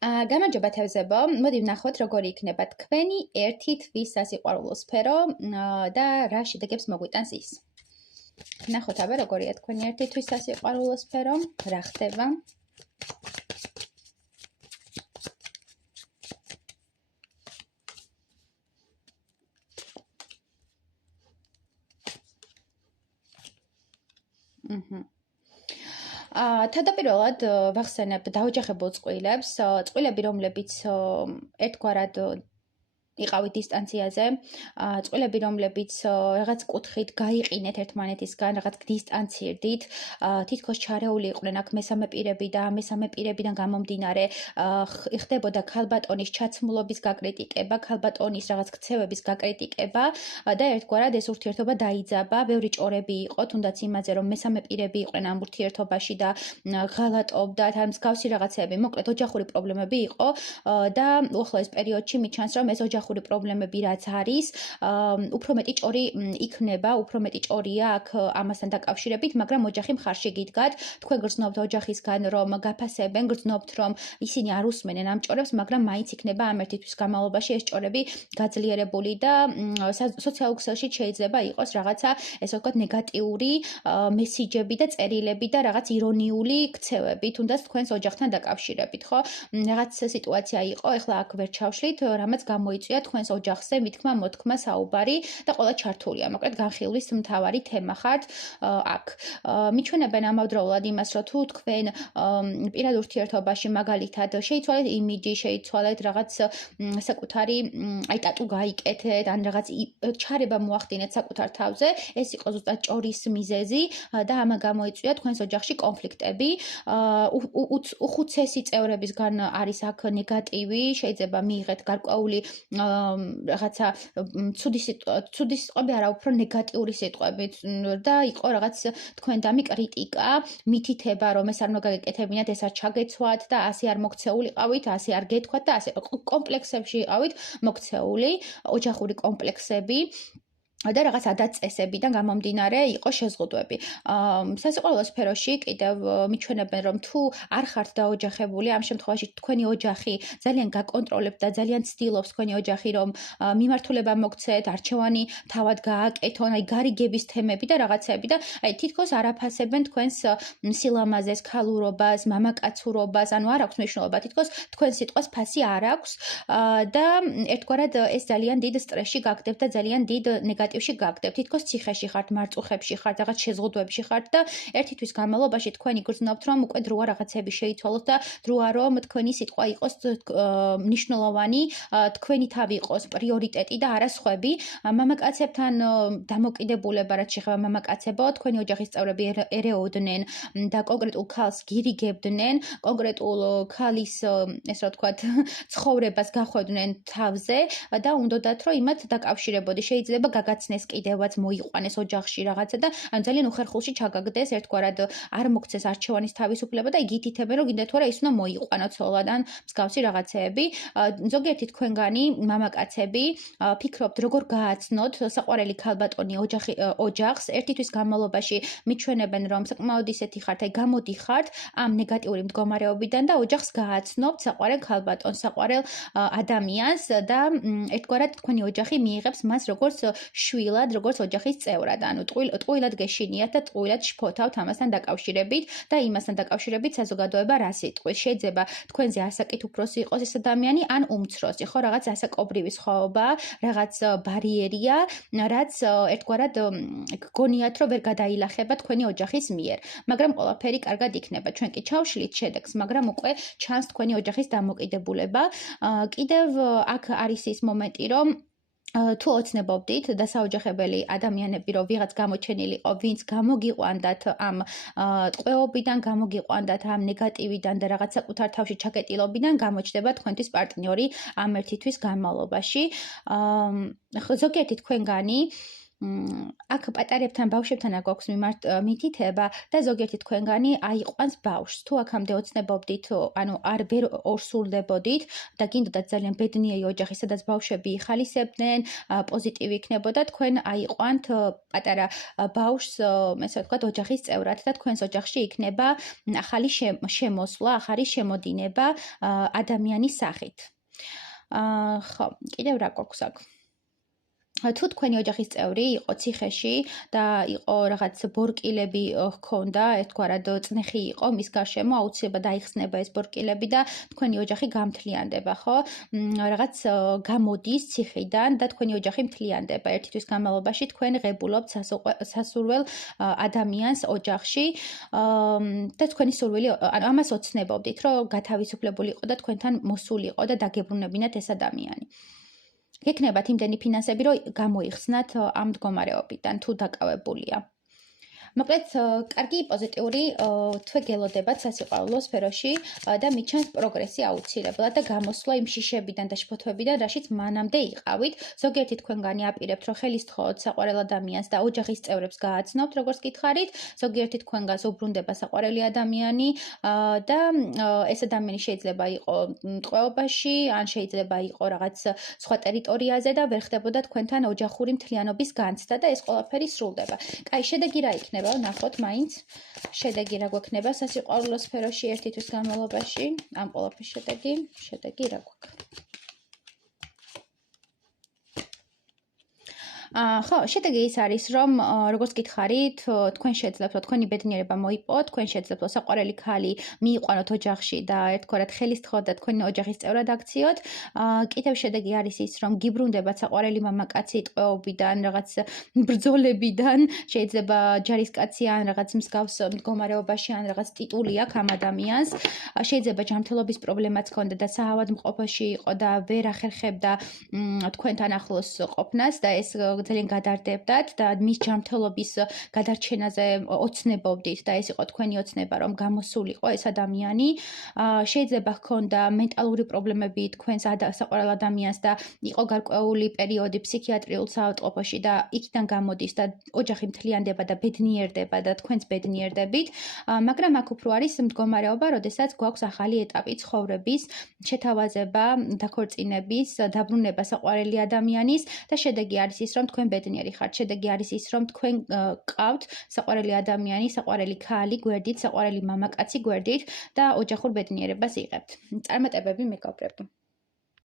გამარჯობა თევზებო, მოდი ვნახოთ როგორი იქნება თქვენი ერთი თვის სასიყვარულო სფერო და რა შედეგებს მოგვიტანს ის. ვნახოთ აბა როგორია თქვენი ერთი თვის სასიყვარულო სფერო, რა ხდება. თავდაპირველად ვახსენებ დაოჯახებულ წყვილებს, წყვილები რომლებიც ერთგვარად იყავით დისტანციაზე, წყვილები რომლებიც რაღაც კუთხით გაიყინეთ ერთმანეთისგან, რაღაც დისტანცირდით, თითქოს ჩარეული იყვნენ აქ მესამე პირები და მესამე პირებიდან გამომდინარე ხდებოდა ქალბატონის ჩაცმულობის გაკრიტიკება, ქალბატონის რაღაც ქცევების გაკრიტიკება და ერთგვარად ეს ურთიერთობა დაიძაბა, ბევრი ჭორები იყო, თუნდაც იმაზე რომ მესამე პირები იყვნენ ამ ურთიერთობაში და ღალატობდათ, ან მსგავსი რაღაცები, მოკლედ ოჯახური პრობლემები იყო და უახლოეს პერიოდში მიჩანს რომ ეს ოჯახური პრობლემები რაც არის, უფრო მეტი ჭორი იქნება, უფრო მეტი ჭორია აქ ამასთან დაკავშირებით, მაგრამ ოჯახი მხარში გიდგათ, თქვენ გრძნობთ ოჯახისგან რომ გაფასებენ, გრძნობთ რომ ისინი არ უსმენენ ამ ჭორებს, მაგრამ მაინც იქნება ამ ერთი თვის განმავლობაში ეს ჭორები გაძლიერებული და სოციალურ ქსელში შეიძლება იყოს რაღაცა, ესე ვთქვათ, ნეგატიური მესიჯები და წერილები და რაღაც ირონიული ქცევები, თუნდაც თქვენს ოჯახთან დაკავშირებით, ხო? რაღაც სიტუაცია იყო, ეხლა აქ ვერ ჩავშლით, რამაც გამოიწვია თქვენს ოჯახზე მითქმა მოთქმა საუბარი და ყველა ჩართულია, მოკლედ განხილვის მთავარი თემა ხართ აქ. მიჩვენებენ ამავდროულად იმას, რომ თუ თქვენ პირად ურთიერთობაში მაგალითად შეიცვალეთ იმიჯი, შეიცვალეთ რაღაც საკუთარი ტატუ გაიკეთეთ, ან რაღაც ჩარება მოახდინეთ საკუთარ თავზე, ეს იყო ზუსტად ჭორის მიზეზი და ამან გამოიწვია თქვენს ოჯახში კონფლიქტები. უხუცესი წევრებისგან არის აქ ნეგატივი, შეიძლება მიიღეთ გარკვეული რაღაცა ცუდი სიტყვები, არა უფრო ნეგატიური სიტყვები და იყო რაღაც თქვენდამი კრიტიკა, მითითება რომ ეს არ უნდა გაგეკეთებინათ, ეს არ ჩაგეცვათ და ასე არ მოქცეულიყავით, ასე არ გეთქვათ და ასე კომპლექსებში იყავით მოქცეული, ოჯახური კომპლექსები. და რაღაც ადაწესებიდან გამომდინარე იყო შეზღუდვები. სასიყვარულო სფეროში კიდევ მიჩვენებენ რომ თუ არ ხართ დაოჯახებული, ამ შემთხვევაში თქვენი ოჯახი ძალიან გაკონტროლებთ და ძალიან ცდილობს თქვენი ოჯახი რომ მიმართულება მოგცეთ, არჩევანი თავად გააკეთონ, აი გარიგების თემები და რაღაცები და აი თითქოს არაფასებენ თქვენს სილამაზეს, ქალურობას, მამაკაცურობას, ანუ არ აქვს მნიშვნელობა, თითქოს თქვენ სიტყვას ფასი არ აქვს და ერთგვარად ეს ძალიან დიდ სტრესში გაგდებთ და ძალიან დიდ ნეგატივში გაგდებთ, თითქოს ციხეში ხართ, მარწუხებში ხართ, რაღაც შეზღუდვებში ხართ და ერთი თვის განმავლობაში თქვენი გრძნობთ რომ უკვე დროა რაღაცები შეიცვალოთ და დროა რომ თქვენი სიტყვა იყოს მნიშვნელოვანი, თქვენი თავი იყოს პრიორიტეტი და არა სხვები. მამაკაცებთან დამოკიდებულება რაც შეეხება მამაკაცებო, თქვენი ოჯახის წევრები ერეოდნენ და კონკრეტულ ქალს გირიგებდნენ, კონკრეტულ ქალის ესე რა ვთქვათ, ცხოვრებას გახვევდნენ თავზე და უნდათ რომ იმათ დაკავშირებოდი. შეიძლება გაგაცნეს კიდევაც მოიყვანეს ოჯახში რაღაცა და ან ძალიან უხერხულში ჩაგაგდეს, ერთგვარად არ მოგცეს არჩევანის თავისუფლება და იგი ითითებენ რომ გინდათ რა ის უნდა მოიყვანოთ ცოლად ან მსგავსი რაღაცეები. ზოგიერთი თქვენგანი მამაკაცები ფიქრობთ როგორ გააცნოთ საყვარელი ქალბატონი ოჯახს, ერთი თვის განმავლობაში მიჩვენებენ რომ საკმაოდ ისეთი ხართ, აი გამოდიხართ ამ ნეგატიური მდგომარეობიდან და ოჯახს გააცნობთ საყვარელ ქალბატონს, საყვარელ ადამიანს და ერთგვარად თქვენი ოჯახი მიიღებს მას როგორც შვილად, როგორც ოჯახის წევრად, ანუ ტყუილად გეშინიათ და ტყუილად შფოთავთ ამასთან დაკავშირებით და იმასთან დაკავშირებით საზოგადოება რას იტყვის. შეიძლება თქვენზე ასაკით უფროსი იყოს ეს ადამიანი, ან უმცროსი, ხო, რაღაც ასაკობრივი სხვაობა, რაღაც ბარიერია, რაც ერთგვარად გგონიათ, რომ ვერ გადაილახება თქვენი ოჯახის მიერ. მაგრამ ყველაფერი კარგად იქნება. ჩვენ კი ჩავშლით შედეგს, მაგრამ უკვე ჩანს თქვენი ოჯახის დამოკიდებულება. კიდევ აქ არის ის მომენტი, რომ თუ ოცნებობდით და საოჯახებელი ადამიანები რომ ვიღაც გამოჩენილიყო, ვინც გამოგიყვანდათ ამ ტყვეობიდან, გამოგიყვანდათ ამ ნეგატივიდან და რაღაც საკუთარ თავში ჩაკეტილობიდან, გამოჩნდება თქვენთვის პარტნიორი ამ ერთი თვის განმავლობაში. ზოგიერთი თქვენგანი აქ პატარებთან ბავშვებთან არ გვაქვს მითითება და ზოგიერთი თქვენგანი აიყვანს ბავშვს. თუ აქამდე ოცნებობდით, ანუ არ ვერ ორსულდებოდით და გინდოდათ ძალიან ბედნიერი ოჯახი, სადაც ბავშვები იხალისებდნენ, პოზიტივი იქნებოდა, თქვენ აიყვანთ პატარა ბავშვს, ესე ვთქვათ, ოჯახის წევრად და თქვენს ოჯახში იქნება ახალი შემოსვლა, ახალი შემოდინება ადამიანის სახით. ხო, კიდევ რა გვაქვს აქ? თუ თქვენი ოჯახის წევრი იყო ციხეში და იყო რაღაც ბორკილები ჰქონდა, ერთგვარად წნეხი იყო მის გარშემო, აუცილებლად აიხსნება ეს ბორკილები და თქვენი ოჯახი გამთლიანდება, ხო? რაღაც გამოდის ციხიდან და თქვენი ოჯახი მთლიანდება. ერთი თვის განმავლობაში თქვენ ღებულობთ სასურველ ადამიანს ოჯახში და თქვენი სურვილი, ანუ ამას ოცნებობდით, რომ გათავისუფლებული იყო და თქვენთან მოსულიყო და დაგებრუნებინათ ეს ადამიანი. გექნებათ იმდენი ფინანსები, რომ გამოიხსნათ ამ მდგომარეობიდან, თუ დაკავებულია. მოკლედ, კარგი პოზიტიური თვეგელოდებათ სასიყვარულო სფეროში და მიჩანს პროგრესი აუცილებლად და გამოსვლა იმ შიშებიდან და შფოთვებიდან, რაშიც მანამდე იყავით. ზოგიერთი თქვენგანი აპირებთ, რომ ხელი სთხოვოთ საყვარელ ადამიანს და ოჯახის წევრებს გააცნობთ, როგორც გითხარით. ზოგიერთი თქვენგანს უბრუნდება საყვარელი ადამიანი და ეს ადამიანი შეიძლება იყო ტყვეობაში, ან შეიძლება იყო რაღაც სხვა ტერიტორიაზე და ვერ ხდებოდა თქვენთან ოჯახური მთლიანობის განცდა და ეს ყველაფერი სრულდება. კაი, შედეგი რა იქნება? ნახოთ მაინც შედეგი რა გვექნება სასიყვარულო სფეროში ერთი თვის განმავლობაში ამ ყველაფრის შედეგი რა გვაქვს ხო, შედეგი ის არის, რომ როგორც გითხარით, თქვენ შეძლებთ, თქვენი ბედნიერება მოიპოვოთ, თქვენ შეძლებთ საყვარელი ქალი მიიყვანოთ ოჯახში და ერთგვარად ხელი სთხოვოთ და თქვენი ოჯახის წევრად აქციოთ. კიდევ შედეგი არის ის, რომ გიბრუნდებათ საყვარელი მამაკაცი ტყვეობიდან, რაღაც ბრძოლებიდან, შეიძლება ჯარისკაცი ან რაღაც მსგავს მდგომარეობაში ან რაღაც ტიტული აქვს ამ ადამიანს. შეიძლება ჯანმრთელობის პრობლემაც ჰქონდა და საავადმყოფოში იყო და ვერ ახერხებდა თქვენთან ახლოს ყოფნას და ეს ძალიან გადარდებდათ და მის ჯანმრთელობის გადარჩენაზე ოცნებობდით და ეს იყო თქვენი ოცნება, რომ გამოსულიყო ეს ადამიანი. შეიძლება ჰქონდა მენტალური პრობლემები თქვენს საყვარელ ადამიანს და იყო გარკვეული პერიოდი ფსიქიატრიულ საავადმყოფოში და იქიდან გამოდის და ოჯახი მთლიანდება და ბედნიერდება და თქვენც ბედნიერდებით, მაგრამ აქ უფრო არის მდგომარეობა, როდესაც გვაქვს ახალი ეტაპი ცხოვრების, შეთავაზება, დაქორწინების, დაბრუნება საყვარელი ადამიანის და შედეგი არის ის, რომ თქვენ ბედნიერი ხართ. შედეგი არის ის, რომ თქვენ გყავთ საყვარელი ადამიანი, საყვარელი ქალი გვერდით, საყვარელი მამაკაცი გვერდით და ოჯახურ ბედნიერებას იღებთ. წარმატებები მეგობრებო.